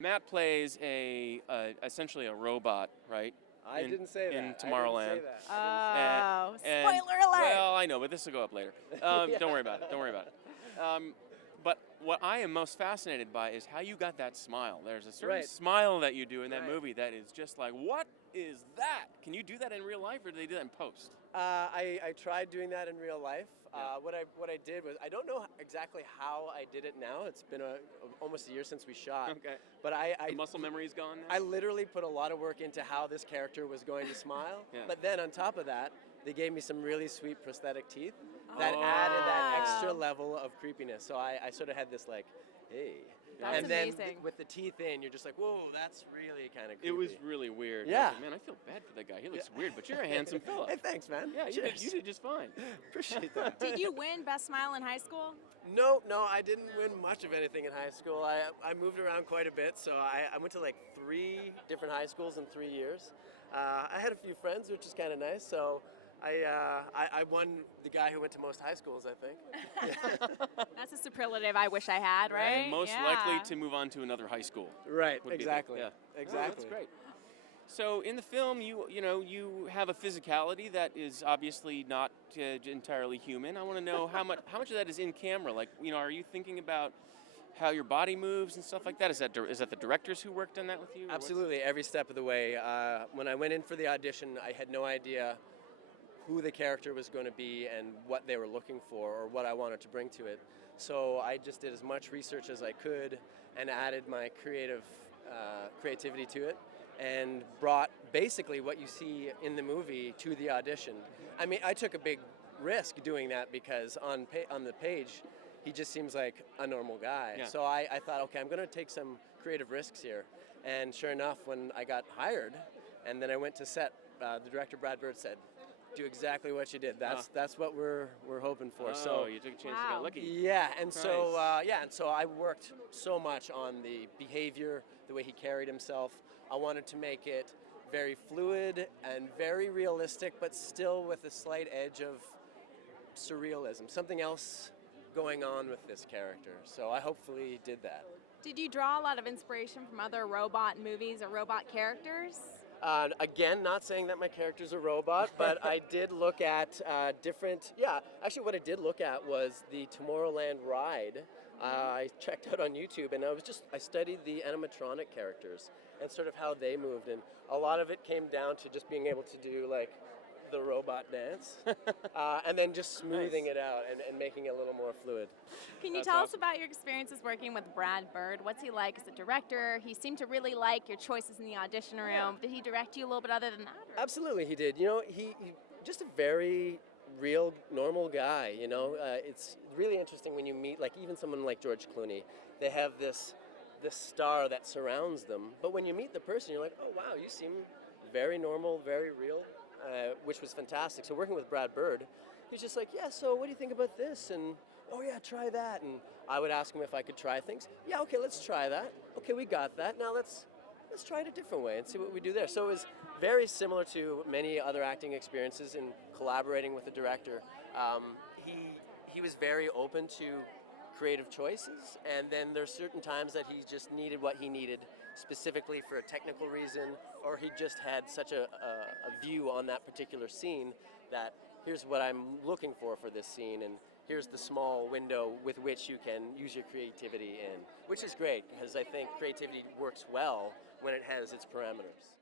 Matt plays essentially a robot, right? I didn't say that. In Tomorrowland. Oh, And- spoiler alert! Well, I know, but this will go up later. Don't worry about it. Don't worry about it. But what I am most fascinated by is how you got that smile. There's a certain smile that you do in that movie that is just like, what is that? Can you do that in real life, or do they do that in post? I tried doing that in real life. What I did was, I don't know exactly how I did it now. It's been almost a year since we shot. Okay. But the muscle memory's gone now? I literally put a lot of work into how this character was going to smile. Yeah. But then on top of that, they gave me some really sweet prosthetic teeth that added that extra level of creepiness. So I sort of had this like, hey. That's amazing. Then with the teeth in, you're just like, whoa, that's really kind of creepy. It was really weird. Yeah. Like, man, I feel bad for that guy. He looks weird, but you're a handsome fella. Hey, thanks, man. Yeah, you did just fine. Appreciate that. Did you win Best Smile in high school? No, I didn't win much of anything in high school. I moved around quite a bit, so I went to like 3 different high schools in 3 years. I had a few friends, which is kind of nice, so I won the guy who went to most high schools, I think. That's a superlative I wish I had, right? And most likely to move on to another high school. Right, exactly. Exactly. Oh, that's great. So in the film, you have a physicality that is obviously not entirely human. I want to know how much of that is in camera. Like, are you thinking about how your body moves and stuff like that? Is that the directors who worked on that with you? Absolutely, every step of the way. When I went in for the audition, I had no idea who the character was going to be and what they were looking for or what I wanted to bring to it. So I just did as much research as I could and added my creativity to it and brought basically what you see in the movie to the audition. I mean, I took a big risk doing that because on the page, he just seems like a normal guy. Yeah. So I thought, okay, I'm going to take some creative risks here. And sure enough, when I got hired and then I went to set, the director, Brad Bird, said, do exactly what you did. That's what we're hoping for. Oh, so you took a chance to get lucky. Yeah, and so I worked so much on the behavior, the way he carried himself. I wanted to make it very fluid and very realistic, but still with a slight edge of surrealism, something else going on with this character. So I hopefully did that. Did you draw a lot of inspiration from other robot movies or robot characters? Again, not saying that my character's a robot, but I did look at different. Yeah, actually, what I did look at was the Tomorrowland ride. I checked out on YouTube, and I studied the animatronic characters and sort of how they moved, and a lot of it came down to just being able to do like the robot dance, and then just smoothing it out and making it a little more fluid. Can you tell us about your experiences working with Brad Bird? What's he like as a director? He seemed to really like your choices in the audition room. Did he direct you a little bit other than that? Or? Absolutely, he did. He just a very real, normal guy. It's really interesting when you meet, like, even someone like George Clooney. They have this star that surrounds them, but when you meet the person, you're like, oh wow, you seem very normal, very real. Which was fantastic. So working with Brad Bird, he's just like, yeah, so what do you think about this? And, oh yeah, try that. And I would ask him if I could try things. Yeah, okay, let's try that. Okay, we got that. Now let's try it a different way and see what we do there. So it was very similar to many other acting experiences in collaborating with the director. He was very open to creative choices, and then there's certain times that he just needed what he needed specifically for a technical reason, or he just had such a view on that particular scene that here's what I'm looking for this scene, and here's the small window with which you can use your creativity in, which is great because I think creativity works well when it has its parameters.